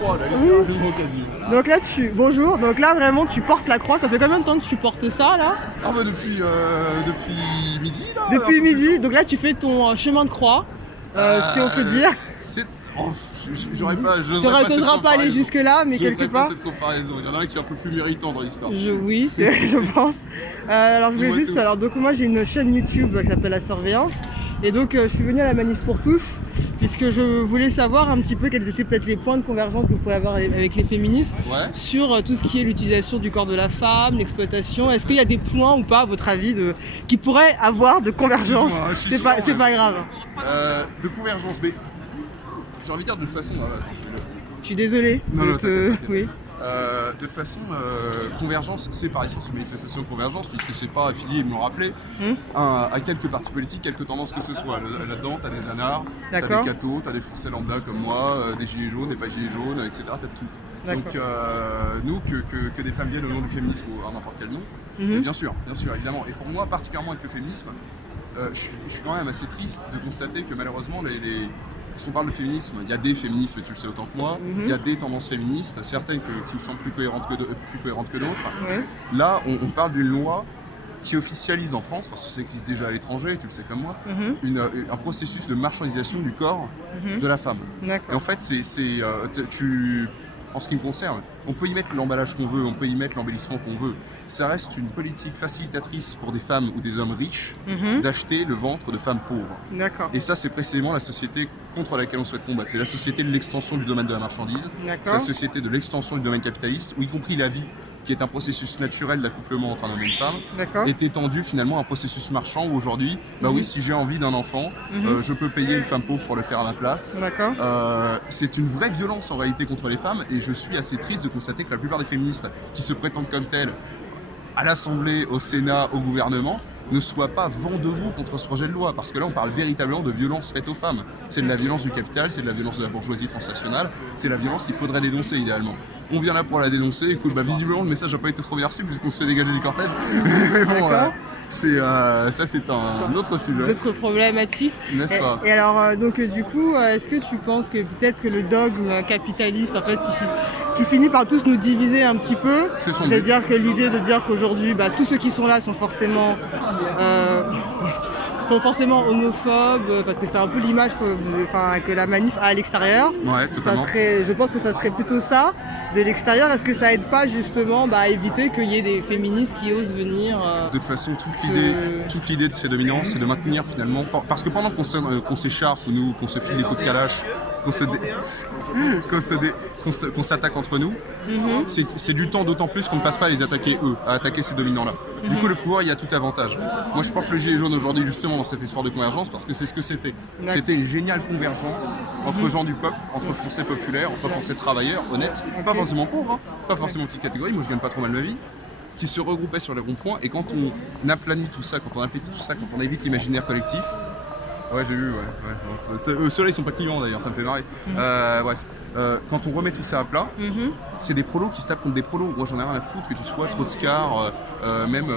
croix, là, Oui. littéralement quasiment. Donc là, bonjour, donc là vraiment tu portes la croix, ça fait combien de temps que tu portes ça là? Ah bah depuis midi là. Depuis midi, donc là tu fais ton chemin de croix, si on peut dire. J'aurais pas, Tu n'oseras pas aller jusque là, mais quelque part. Cette comparaison. Il y en a un qui est un peu plus méritant dans l'histoire. Oui, je pense. Alors je voulais juste, donc moi j'ai une chaîne YouTube qui s'appelle La Surveillance, et donc je suis venue à la Manif pour tous, puisque je voulais savoir un petit peu quels étaient peut-être les points de convergence que vous pouvez avoir avec les féministes sur tout ce qui est l'utilisation du corps de la femme, l'exploitation. Est-ce qu'il y a des points ou pas, à votre avis, qui pourraient avoir de convergence? C'est pas grave. De convergence, mais j'ai envie de dire de toute façon. Je suis désolée. Oui. De toute façon, convergence, c'est par exemple une manifestation de convergence, puisque c'est pas affilié, ils me l'ont rappelé, à quelques partis politiques, quelques tendances que ce soit. Là-dedans, t'as des anards, t'as des cathos, t'as des Français lambda comme moi, des gilets jaunes, des pas gilets jaunes, etc. T'as tout. Donc nous, que des femmes viennent au nom du féminisme ou à n'importe quel nom, bien sûr, évidemment. Et pour moi, particulièrement avec le féminisme, je suis quand même assez triste de constater que malheureusement, parce qu'on parle de féminisme, il y a des féminismes, et tu le sais autant que moi, il y a des tendances féministes, certaines qui me semblent plus cohérentes que d'autres. Là, on parle d'une loi qui officialise en France, parce que ça existe déjà à l'étranger, tu le sais comme moi, un processus de marchandisation du corps de la femme. Et en fait, en ce qui me concerne, on peut y mettre l'emballage qu'on veut, on peut y mettre l'embellissement qu'on veut. Ça reste une politique facilitatrice pour des femmes ou des hommes riches d'acheter le ventre de femmes pauvres. Et ça, c'est précisément la société contre laquelle on souhaite combattre. C'est la société de l'extension du domaine de la marchandise, c'est la société de l'extension du domaine capitaliste, où y compris la vie, qui est un processus naturel d'accouplement entre un homme et une femme, est étendu finalement à un processus marchand où aujourd'hui, oui, si j'ai envie d'un enfant, je peux payer une femme pauvre pour le faire à ma place. C'est une vraie violence en réalité contre les femmes, et je suis assez triste de constater que la plupart des féministes qui se prétendent comme telles à l'Assemblée, au Sénat, au gouvernement, ne soient pas vent debout contre ce projet de loi, parce que là on parle véritablement de violence faite aux femmes. C'est de la violence du capital, c'est de la violence de la bourgeoisie transnationale, c'est la violence qu'il faudrait dénoncer idéalement. On vient là pour la dénoncer, écoute, visiblement le message n'a pas été trop bien reçu puisqu'on se fait dégager du cortège. Mais bon, ça c'est un autre sujet. D'autres problématiques. N'est-ce pas? Et alors, donc du coup, est-ce que tu penses que peut-être que le dogme capitaliste, en fait, qui finit par tous nous diviser un petit peu, c'est-à-dire que l'idée de dire qu'aujourd'hui, tous ceux qui sont là sont forcément homophobes, parce que c'est un peu l'image que la manif a à l'extérieur. Ouais, totalement. Je pense que ça serait plutôt ça, de l'extérieur. Est-ce que ça aide pas justement à éviter qu'il y ait des féministes qui osent venir De toute façon, toute l'idée de ces dominants, c'est de maintenir finalement... Parce que pendant qu'on s'écharpe, ou qu'on se file des coups de calache, qu'on s'attaque entre nous, c'est du temps d'autant plus qu'on ne passe pas à les attaquer eux, à attaquer ces dominants-là. Du coup, le pouvoir, il y a tout avantage. Moi, je porte le gilet jaune aujourd'hui justement dans cet espoir de convergence parce que c'est ce que c'était. C'était une géniale convergence entre gens du peuple, entre Français populaires, entre Français travailleurs, honnêtes, pas forcément pauvres, pas forcément petite catégorie, moi je gagne pas trop mal ma vie, qui se regroupaient sur les ronds-points, et quand on aplanit tout ça, quand on évite l'imaginaire collectif, ouais, j'ai vu, ceux-là ils sont pas clients d'ailleurs, ça me fait marrer. Quand on remet tout ça à plat, c'est des prolos qui se tapent contre des prolos. Moi j'en ai rien à foutre que tu sois trotskard, même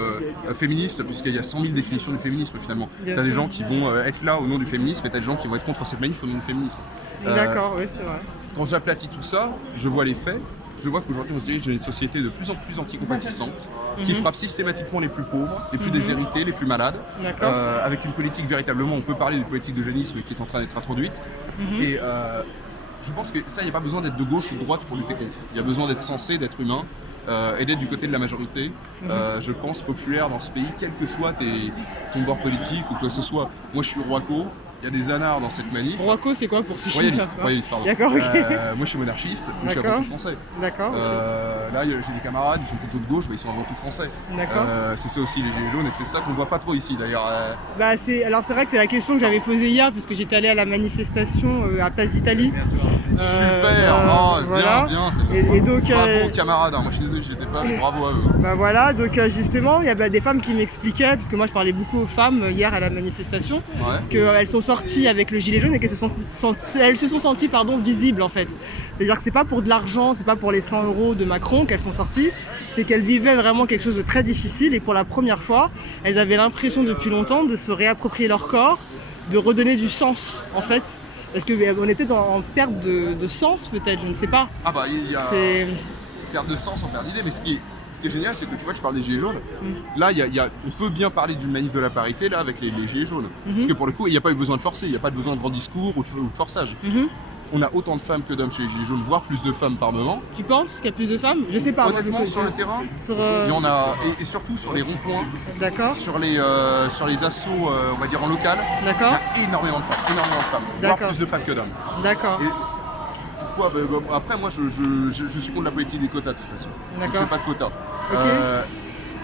féministe, puisqu'il y a 100 000 définitions du féminisme finalement. T'as des gens qui vont être là au nom du féminisme, et t'as des gens qui vont être contre cette manif au nom du féminisme. D'accord, oui, c'est vrai. Quand j'aplatis tout ça, je vois les faits. Je vois qu'aujourd'hui on se dirige vers une société de plus en plus anticompatissante, qui frappe systématiquement les plus pauvres, les plus déshérités, les plus malades, avec une politique véritablement, on peut parler d'une politique d'eugénisme qui est en train d'être introduite. Et je pense que ça, il n'y a pas besoin d'être de gauche ou de droite pour lutter contre. Il y a besoin d'être sensé, d'être humain, et d'être du côté de la majorité, je pense, populaire dans ce pays, quel que soit ton bord politique ou quoi que ce soit. Moi je suis Roaco. Il y a des anards dans cette manif. Roaco, c'est quoi pour ces Royaliste, pardon. D'accord, ok. Moi je suis monarchiste, mais je suis avant tout français. D'accord. Là, j'ai des camarades, ils sont plutôt de gauche, mais ils sont avant tout français. D'accord. C'est ça aussi les gilets jaunes, et c'est ça qu'on voit pas trop ici d'ailleurs. Alors c'est vrai que c'est la question que j'avais posée hier, puisque j'étais allée à la manifestation à Place d'Italie. Super, bien. Et donc, bravo aux camarades, moi je suis désolé, je n'étais pas, mais bravo à eux. Voilà, donc justement, il y a des femmes qui m'expliquaient, parce que moi je parlais beaucoup aux femmes hier à la manifestation, qu'elles sont sorties avec le gilet jaune et qu'elles se sont senties visibles en fait. C'est-à-dire que c'est pas pour de l'argent, c'est pas pour les 100 € de Macron qu'elles sont sorties, c'est qu'elles vivaient vraiment quelque chose de très difficile, et pour la première fois, elles avaient l'impression depuis longtemps de se réapproprier leur corps, de redonner du sens en fait Parce qu'on était en perte de sens peut-être, je ne sais pas. Ah bah il y a perte de sens en perte d'idée, mais ce qui est génial, c'est que tu vois, tu parles des gilets jaunes. Là, on peut bien parler d'une manif de la parité là avec les gilets jaunes. Parce que pour le coup, il n'y a pas eu besoin de forcer, il n'y a pas besoin de grands discours ou de forçage. On a autant de femmes que d'hommes chez les gilets jaunes, voire plus de femmes par moment. Tu penses qu'il y a plus de femmes? Je sais pas. Honnêtement, sur le terrain, il y en a, et surtout sur les ronds-points. D'accord. Sur les assauts, on va dire en local. D'accord. Il y a énormément de femmes, voire plus de femmes que d'hommes. D'accord. Pourquoi? Après, moi, je suis contre la politique des quotas de toute façon. Donc, je fais pas de quotas.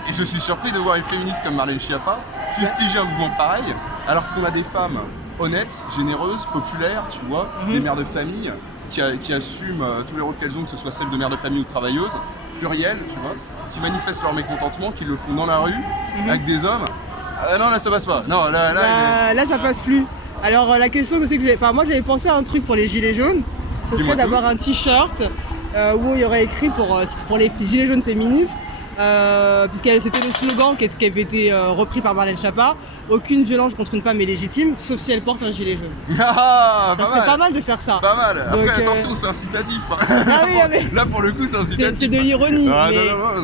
Et je suis surpris de voir une féministe comme Marlène Schiappa fustiger un mouvement pareil, alors qu'on a des femmes honnêtes, généreuses, populaires, tu vois, des mères de famille qui assument tous les rôles qu'elles ont, que ce soit celles de mères de famille ou de travailleuses, plurielles, tu vois, qui manifestent leur mécontentement, qui le font dans la rue, avec des hommes. Non, là ça passe pas. Non, là ça passe plus. Alors la question c'est que moi j'avais pensé à un truc pour les gilets jaunes, ce serait d'avoir un t-shirt où il y aurait écrit pour les gilets jaunes féministes, puisque c'était le slogan qui avait été repris par Marlène Schiappa, aucune violence contre une femme est légitime, sauf si elle porte un gilet jaune. Ah, c'est pas mal de faire ça. Pas mal. Après, donc, attention, c'est incitatif. Ah oui, là, pour le coup, c'est incitatif. C'est de l'ironie.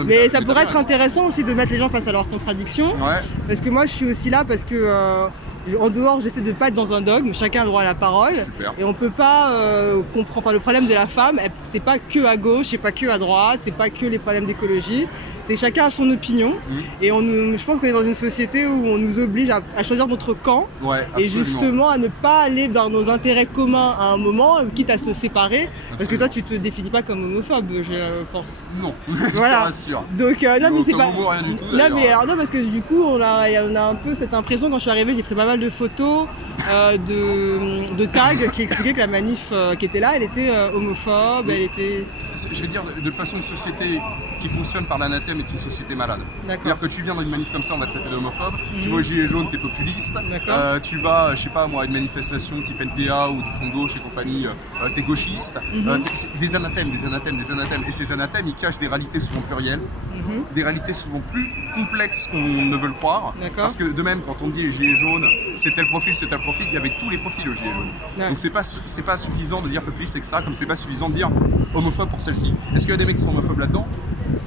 Mais ça pourrait être raison. intéressant aussi de mettre les gens face à leurs contradictions. Ouais. Parce que moi, je suis aussi là parce que en dehors, j'essaie de ne pas être dans un dogme, chacun a le droit à la parole. Super. Et on peut pas comprendre. Enfin, le problème de la femme, c'est pas que à gauche, c'est pas que à droite, c'est pas que les problèmes d'écologie. C'est chacun a son opinion. Et je pense qu'on est dans une société où on nous oblige à choisir notre camp. Ouais, et justement à ne pas aller dans nos intérêts communs à un moment, quitte à se séparer. Absolument. Parce que toi, tu te définis pas comme homophobe, je pense. Non, je te rassure. Donc, non, mais c'est pas. Homo, rien du tout. Non, mais alors, non, parce que du coup, on a un peu cette impression, quand je suis arrivée, j'ai pris pas mal de photos, de tags qui expliquaient que la manif qui était là, elle était homophobe, elle était. Je vais dire, de façon, une société qui fonctionne par l'anathème est une société malade. C'est-à-dire que tu viens dans une manif comme ça, on va te traiter d'homophobe. Tu vas au gilet jaune, t'es populiste. Tu vas, je sais pas moi, à une manifestation type NPA ou du Front de Gauche et compagnie, t'es gauchiste. Des anathèmes. Et ces anathèmes, ils cachent des réalités souvent plurielles, des réalités souvent plus complexes qu'on ne veut le croire. Parce que de même, quand on dit les gilets jaunes, c'est tel profil, il y avait tous les profils au gilet jaune. Donc c'est pas suffisant de dire populiste, etc. Comme c'est pas suffisant de dire homophobe pour celle-ci. Est-ce qu'il y a des mecs qui sont homophobes là-dedans?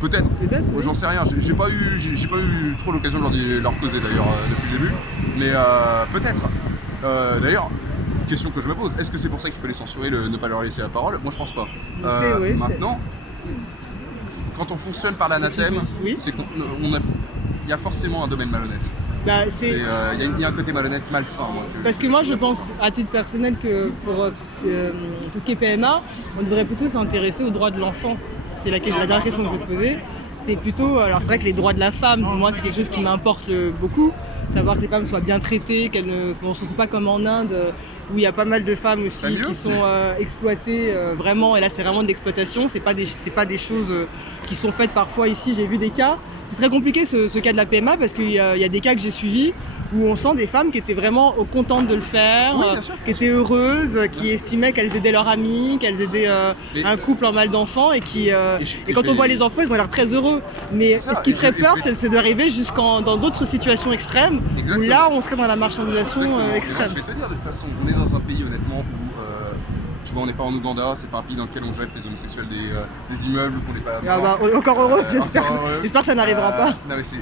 Peut-être. J'en sais rien. J'ai pas eu trop l'occasion de leur causer d'ailleurs depuis le début. Mais peut-être. D'ailleurs, question que je me pose, est-ce que c'est pour ça qu'il faut les censurer, ne pas leur laisser la parole? Moi je pense pas. Maintenant, quand on fonctionne par l'anathème, c'est qu'il y a forcément un domaine malhonnête. Il y a un côté malhonnête malsain. Parce que moi je pense à titre personnel que pour tout ce qui est PMA, on devrait plutôt s'intéresser aux droits de l'enfant. C'est la dernière question que je vais te poser. C'est plutôt, alors c'est vrai que les droits de la femme, pour moi c'est quelque chose qui m'importe beaucoup. Savoir que les femmes soient bien traitées, qu'on ne se retrouve pas comme en Inde, où il y a pas mal de femmes aussi qui sont exploitées vraiment, et là c'est vraiment de l'exploitation, c'est pas des choses qui sont faites parfois ici, j'ai vu des cas. C'est très compliqué ce cas de la PMA parce qu'il y a des cas que j'ai suivis où on sent des femmes qui étaient vraiment contentes de le faire, qui étaient heureuses, qui estimaient qu'elles aidaient leur amie, qu'elles aidaient un couple en mal d'enfants et quand on voit les enfants, ils ont l'air très heureux. Mais ce qui ferait peur, c'est d'arriver dans d'autres situations extrêmes où là, on serait dans la marchandisation extrême. Je vais te dire, de toute façon, on est dans un pays honnêtement où tu vois, on n'est pas en Ouganda, c'est pas un pays dans lequel on jette les homosexuels des immeubles, qu'on n'est pas encore heureux, j'espère que ça n'arrivera pas. Non mais c'est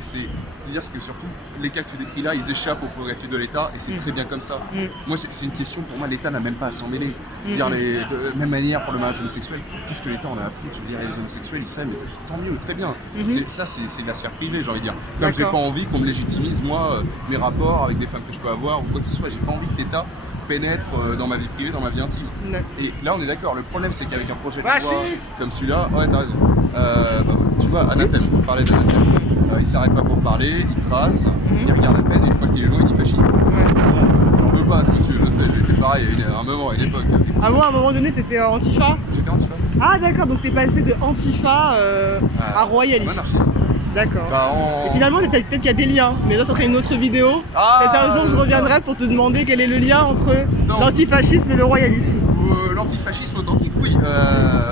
dire que surtout les cas que tu décris là, ils échappent aux prérogatives de l'État et c'est très bien comme ça. Moi c'est une question, pour moi l'État n'a même pas à s'en mêler. Dire de même manière pour le mariage homosexuel, qu'est-ce que l'État en a à foutre? Je veux dire, les homosexuels ils savent, mais tant mieux, très bien. Ça c'est de la sphère privée, j'ai envie de dire. Comme j'ai pas envie qu'on me légitimise moi mes rapports avec des femmes que je peux avoir ou quoi que ce soit, j'ai pas envie que l'État pénètre dans ma vie privée, dans ma vie intime. Et là on est d'accord, le problème c'est qu'avec un projet de loi comme celui-là, ouais t'as raison, tu vois, anathème, on parlait d'anathème, il s'arrête pas pour parler, il trace, il regarde à peine et une fois qu'il est loin il dit fasciste. Je veux pas ce monsieur, je sais, j'ai été pareil à un moment, à une époque. Ah moi à un moment donné t'étais antifa? J'étais antifa. Ah d'accord, donc t'es passé de antifa à royaliste. Anarchiste. D'accord. Et finalement, peut-être qu'il y a des liens, mais ça serait une autre vidéo. Peut-être un jour, je reviendrai pour te demander quel est le lien entre l'antifascisme et le royalisme. L'antifascisme authentique, oui.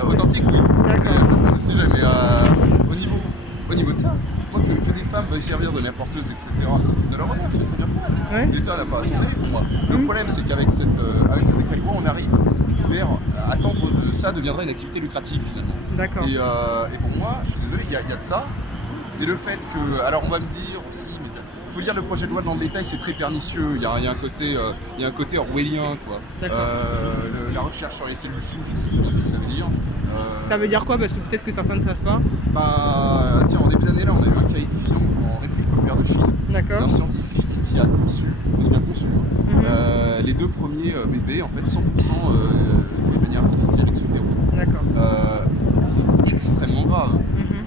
Authentique, oui. D'accord. Ça, c'est un autre sujet, mais au niveau de ça, moi, que des femmes les servir de n'importeuse, etc. C'est de leur honneur, c'est très bien pour elles. Ouais. L'État n'a pas à s'en mêler pour moi. Le problème, c'est qu'avec cette décret de loi, on arrive vers attendre que ça deviendra une activité lucrative finalement. D'accord. Et pour moi, je suis désolé, il y a de ça. Et le fait que, alors on va me dire aussi, il faut lire le projet de loi dans le détail, c'est très pernicieux. Il y a un côté orwellien, quoi. La recherche sur les cellules souches, je sais très bien ce que ça veut dire. Ça veut dire quoi? Parce que peut-être que certains ne savent pas. Bah, tiens, en début d'année là, on a eu un cas édifiant en République populaire de Chine. D'accord. Un scientifique qui a conçu, les 2 premiers bébés, en fait, 100% de manière artificielle ex utero. D'accord. C'est extrêmement grave.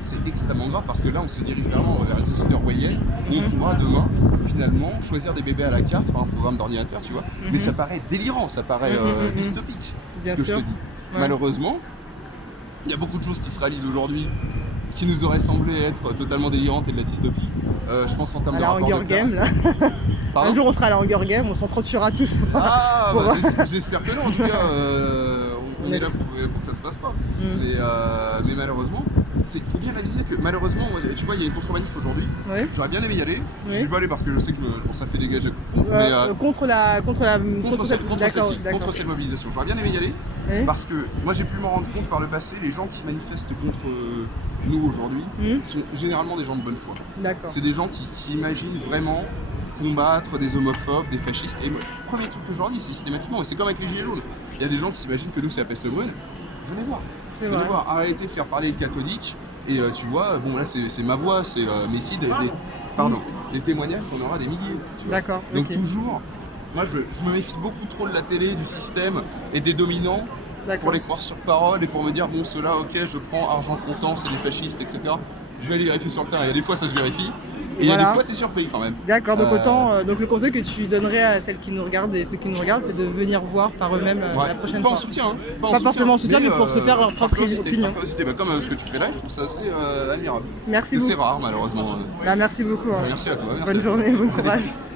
C'est extrêmement grave parce que là, on se dirige vraiment vers une société orwellienne où on pourra demain, finalement, choisir des bébés à la carte par un programme d'ordinateur, tu vois. Mais ça paraît délirant, ça paraît dystopique, Bien ce que sûr. je te dis. Ouais. Malheureusement, il y a beaucoup de choses qui se réalisent aujourd'hui qui nous auraient semblé être totalement délirantes et de la dystopie. Je pense en termes de rapport de Game, classe. là. Pardon. Un jour on sera à la Hunger Game, on s'entretuera tous. Ah, bah, j'espère que non, en tout cas, on est là pour que ça se passe pas. Mais malheureusement, il faut bien réaliser que malheureusement, tu vois, il y a une contre-manif aujourd'hui. Oui. J'aurais bien aimé y aller. Je Oui. suis pas allé parce que je sais que ça fait dégager. Contre cette mobilisation. J'aurais bien aimé y aller parce que moi j'ai pu m'en rendre compte par le passé, les gens qui manifestent contre nous aujourd'hui sont généralement des gens de bonne foi. D'accord. C'est des gens qui imaginent vraiment combattre des homophobes, des fascistes. Et moi, le premier truc que je leur dis systématiquement, et c'est comme avec les gilets jaunes, il y a des gens qui s'imaginent que nous c'est la peste brune. Venez voir, arrêtez de faire parler les catholiques. Et tu vois, bon là c'est ma voix, c'est Messi, les témoignages, on aura des milliers. D'accord. Donc toujours, moi je me méfie beaucoup trop de la télé, du système et des dominants pour les croire sur parole et pour me dire bon ceux-là ok je prends argent comptant, c'est des fascistes, etc. Je vais aller vérifier sur le terrain, il y a des fois ça se vérifie. Et il y a des fois t'es surpris quand même. D'accord, donc donc le conseil que tu donnerais à celles qui nous regardent et ceux qui nous regardent, c'est de venir voir par eux-mêmes la prochaine fois. Pas en soutien, hein. Pas forcément en soutien, mais pour se faire leur propre opinion. Comme ce que tu fais là, je trouve ça assez admirable. Merci beaucoup. C'est rare malheureusement. Merci beaucoup. Merci à toi. Bonne journée, bon courage.